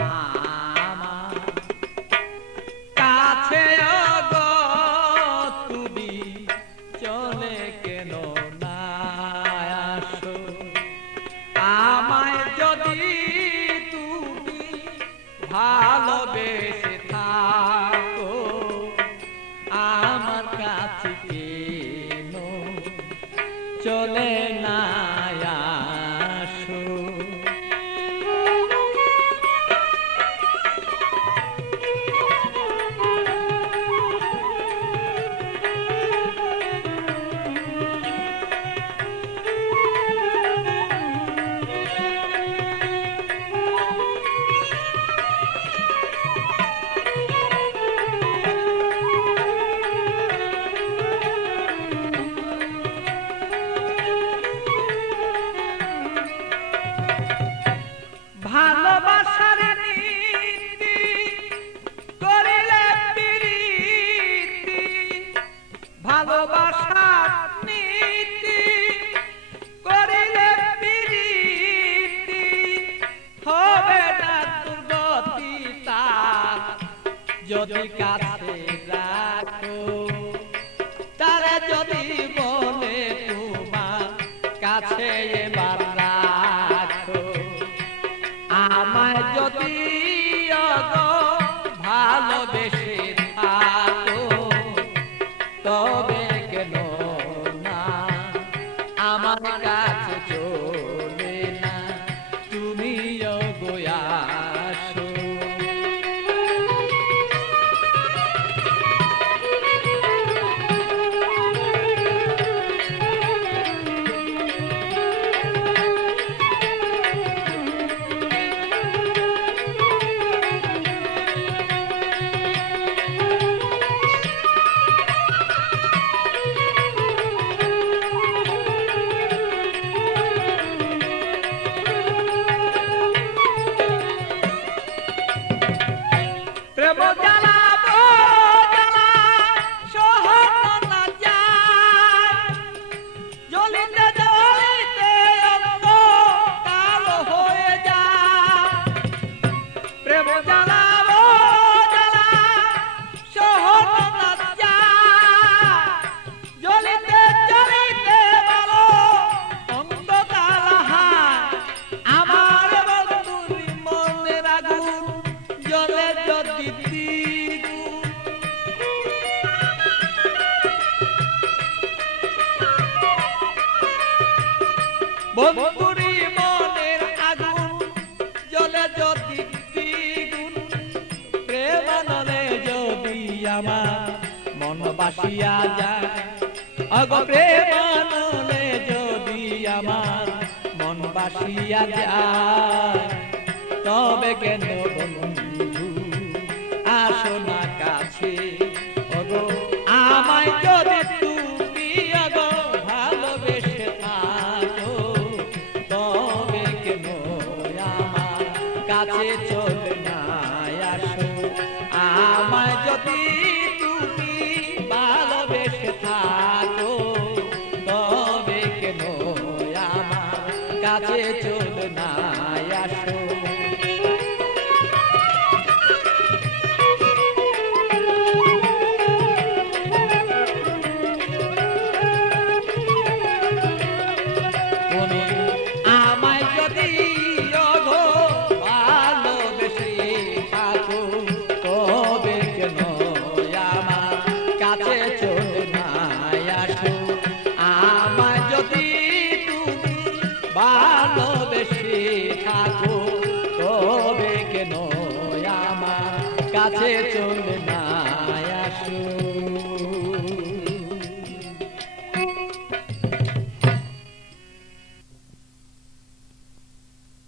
আমার। কাছে তুমি চলে কেন আমায় যদি তুমি থাকো আমার কাছে কেন চলে না ভালোবাসার নীতি করিলে প্রীতি হবে না দুর্গতি যদি কাছে রাখো, তারা যদি বলে তোমার কাছে এবার রাখো, আমায় যদি ভালোবেসে বন্ধুরি মনের আগুন জ্বলে যদি দ্বিগুণ প্রেমানলে যদি আমার মন বাসিয়া যায়। অগ প্রেমানলে যদি আমার মন বাসিয়া যায়। তবে কেন বন্ধু, আসো না কাছে। কাছে ভালোবেসে